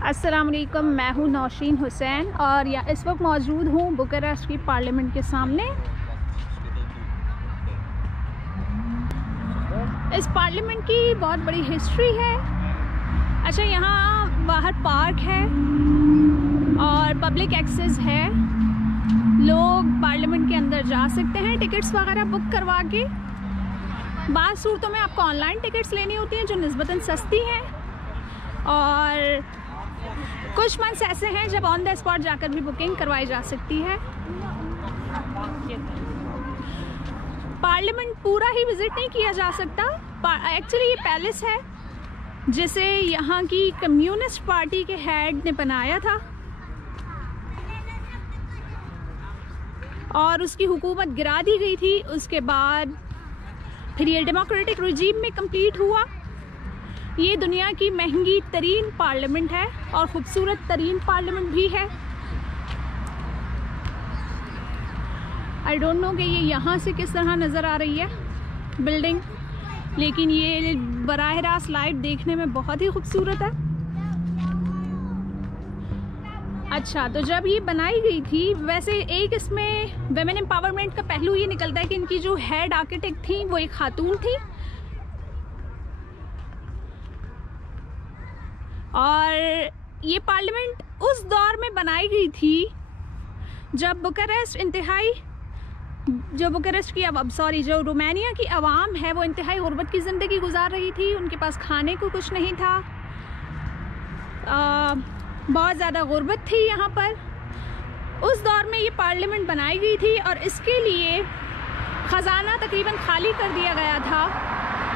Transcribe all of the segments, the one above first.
अस्सलाम वालेकुम, मैं हूँ नौशीन हुसैन और इस वक्त मौजूद हूँ बुकारेस्ट की पार्लियामेंट के सामने। इस पार्लियामेंट की बहुत बड़ी हिस्ट्री है। अच्छा, यहाँ बाहर पार्क है और पब्लिक एक्सेस है, लोग पार्लियामेंट के अंदर जा सकते हैं टिकट्स वगैरह बुक करवा के। बाज़ सूरतों में आपको ऑनलाइन टिकट्स लेनी होती हैं जो निस्बतन सस्ती हैं, और कुछ मंथ्स ऐसे हैं जब ऑन द स्पॉट जाकर भी बुकिंग करवाई जा सकती है। पार्लियामेंट पूरा ही विज़िट नहीं किया जा सकता। एक्चुअली ये पैलेस है जिसे यहाँ की कम्युनिस्ट पार्टी के हेड ने बनाया था और उसकी हुकूमत गिरा दी गई थी। उसके बाद फिर ये डेमोक्रेटिक रिजीम में कंप्लीट हुआ। ये दुनिया की महंगी तरीन पार्लियामेंट है और ख़ूबसूरत तरीन पार्लियामेंट भी है। आई डोंट नो कि ये यहाँ से किस तरह नज़र आ रही है बिल्डिंग, लेकिन ये बराह रास्त लाइव देखने में बहुत ही खूबसूरत है। अच्छा, तो जब ये बनाई गई थी, वैसे एक इसमें वेमेन एम्पावरमेंट का पहलू ये निकलता है कि इनकी जो हेड आर्किटेक्ट थी वो एक खातून थी, और ये पार्लियामेंट उस दौर में बनाई गई थी जब जो रोमानिया की आवाम है वो इंतहाई गुर्बत की ज़िंदगी गुजार रही थी। उनके पास खाने को कुछ नहीं था, बहुत ज़्यादा गुर्बत थी यहाँ पर। उस दौर में ये पार्लियामेंट बनाई गई थी और इसके लिए ख़जाना तकरीबन खाली कर दिया गया था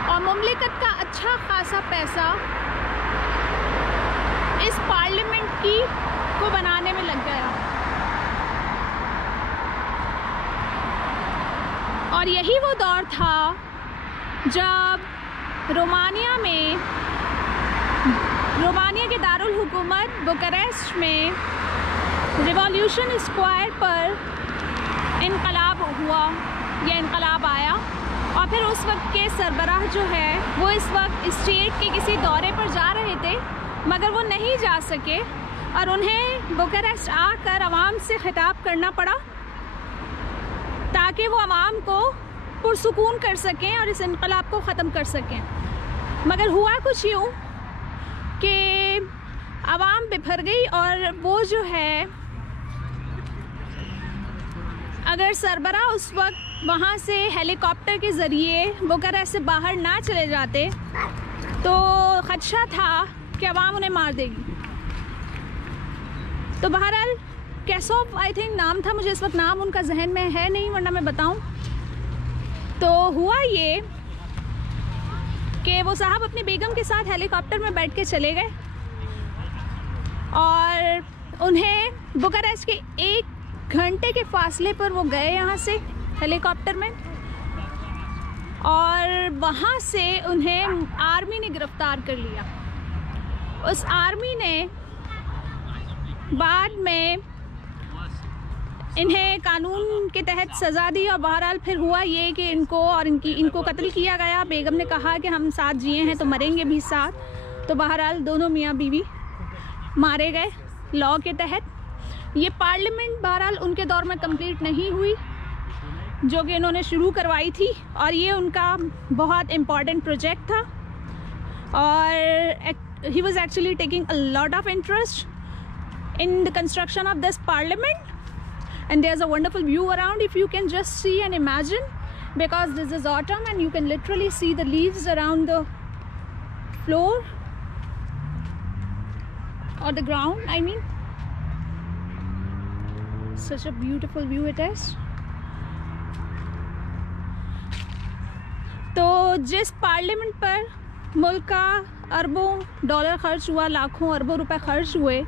और मुमलिकत का अच्छा खासा पैसा इस पार्लियामेंट को बनाने में लग गया। और यही वो दौर था जब रोमानिया के दारुल हुकूमत बुकारेस्ट में रिवॉल्यूशन स्क्वायर पर इनकलाब हुआ या इनकलाब आया, और फिर उस वक्त के सरबराह जो है वो इस वक्त स्टेट के किसी दौरे पर जा रहे थे मगर वो नहीं जा सके और उन्हें बुकारेस्ट आकर आवाम से खिताब करना पड़ा ताकि वो आवाम को पुरसुकून कर सकें और इस इनकलाब को ख़त्म कर सकें। मगर हुआ कुछ यूँ कि आवाम बिफर गई और वो जो है, अगर सरबराह उस वक्त वहाँ से हेलीकॉप्टर के ज़रिए बुकारेस्ट से बाहर ना चले जाते तो ख़दशा था कि अवाम उन्हें मार देगी। तो बहरहाल कैसोव आई थिंक नाम था, मुझे इस वक्त नाम उनका जहन में है नहीं, वरना मैं बताऊं। तो हुआ ये कि वो साहब अपनी बेगम के साथ हेलीकॉप्टर में बैठ के चले गए और उन्हें बुकारेस्ट के 1 घंटे के फासले पर वो गए यहाँ से हेलीकॉप्टर में, और वहाँ से उन्हें आर्मी ने गिरफ्तार कर लिया। उस आर्मी ने बाद में इन्हें कानून के तहत सज़ा दी और बहरहाल फिर हुआ ये कि इनको कत्ल किया गया। बेगम ने कहा कि हम साथ जिए हैं तो मरेंगे भी साथ, तो बहरहाल दोनों मियाँ बीवी मारे गए लॉ के तहत। ये पार्लियामेंट बहरहाल उनके दौर में कंप्लीट नहीं हुई जो कि इन्होंने शुरू करवाई थी, और ये उनका बहुत इम्पॉर्टेंट प्रोजेक्ट था और he was actually taking a lot of interest in the construction of this parliament, and there's a wonderful view around if you can just see and imagine, because this is autumn and you can literally see the leaves around the floor or the ground. I mean, such a beautiful view it is. तो जिस parliament पर मुल्क का अरबों dollar खर्च हुआ, लाखों अरबों रुपए खर्च हुए,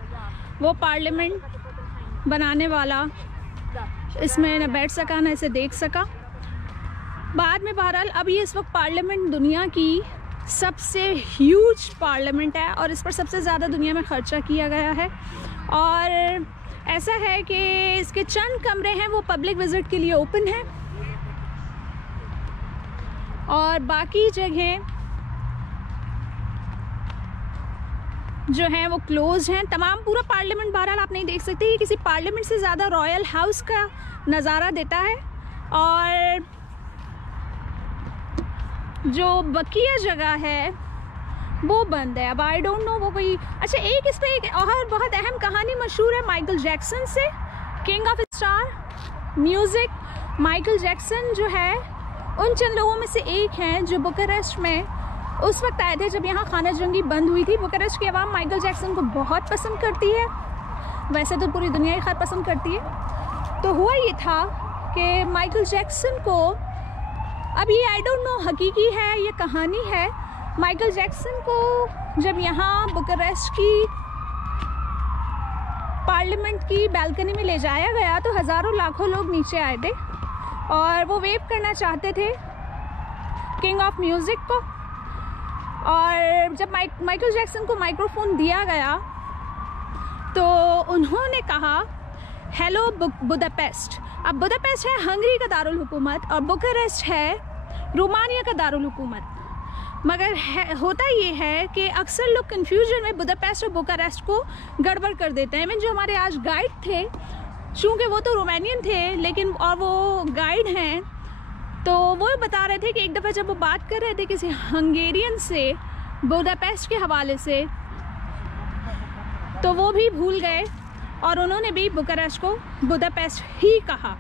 वो पार्लियामेंट बनाने वाला इसमें न बैठ सका न इसे देख सका। बाद में बहरहाल अब ये इस वक्त पार्लियामेंट दुनिया की सबसे ह्यूज पार्लियामेंट है और इस पर सबसे ज़्यादा दुनिया में ख़र्चा किया गया है, और ऐसा है कि इसके चंद कमरे हैं वो पब्लिक विज़िट के लिए ओपन हैं और बाकी जगह जो हैं वो क्लोज हैं। तमाम पूरा पार्लियामेंट बहरहाल आप नहीं देख सकते, ये किसी पार्लियामेंट से ज़्यादा रॉयल हाउस का नज़ारा देता है। और जो बकिया जगह है वो बंद है। अब आई डोंट नो वो कोई, अच्छा एक इस पर एक और बहुत अहम कहानी मशहूर है माइकल जैक्सन से, king of star music. Michael Jackson जो है उन चंद लोगों में से एक हैं जो बुकारेस्ट में उस वक्त आए थे जब यहाँ खाना जंगी बंद हुई थी। बुकारेस्ट की आवाम माइकल जैक्सन को बहुत पसंद करती है, वैसे तो पूरी दुनिया ही खैर पसंद करती है। तो हुआ ये था कि माइकल जैक्सन को, अब ये आई डोंट नो हकीकी है ये कहानी है, माइकल जैक्सन को जब यहाँ बुकारेस्ट की पार्लियामेंट की बालकनी में ले जाया गया तो हज़ारों लाखों लोग नीचे आए थे और वो वेव करना चाहते थे किंग ऑफ म्यूज़िक को। और जब माइकल जैक्सन को माइक्रोफोन दिया गया तो उन्होंने कहा हेलो बुदापेस्ट। अब बुदापेस्ट है हंगरी का दारुल हुकूमत और बुकारेस्ट है रोमानिया का दारुल हुकूमत। मगर होता ये है कि अक्सर लोग कन्फ्यूजन में बुदापेस्ट और बुकारेस्ट को गड़बड़ कर देते हैं। जो हमारे आज गाइड थे, चूँकि वो तो रोमानियन थे लेकिन और वो गाइड हैं, तो वो बता रहे थे कि एक दफ़ा जब वो बात कर रहे थे किसी हंगेरियन से बुदापेस्ट के हवाले से तो वो भी भूल गए और उन्होंने भी बुकारेस्ट को बुदापेस्ट ही कहा।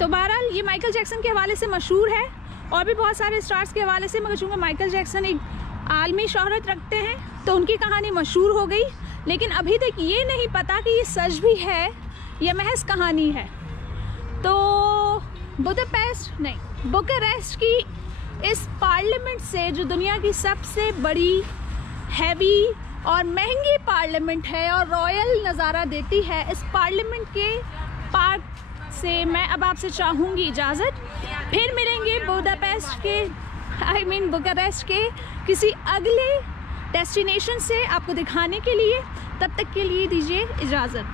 तो बहरहाल ये माइकल जैक्सन के हवाले से मशहूर है और भी बहुत सारे स्टार्स के हवाले से, मगर चूँकि माइकल जैक्सन एक आलमी शोहरत रखते हैं तो उनकी कहानी मशहूर हो गई। लेकिन अभी तक ये नहीं पता कि ये सच भी है या महज कहानी है। तो बुदापेस्ट नहीं, बुकारेस्ट की इस पार्लियामेंट से, जो दुनिया की सबसे बड़ी हैवी और महंगी पार्लियामेंट है और रॉयल नज़ारा देती है, इस पार्लियामेंट के पार्क से मैं अब आपसे चाहूँगी इजाज़त। फिर मिलेंगे बुदापेस्ट के बुकारेस्ट के किसी अगले डेस्टिनेशन से आपको दिखाने के लिए। तब तक के लिए दीजिए इजाज़त।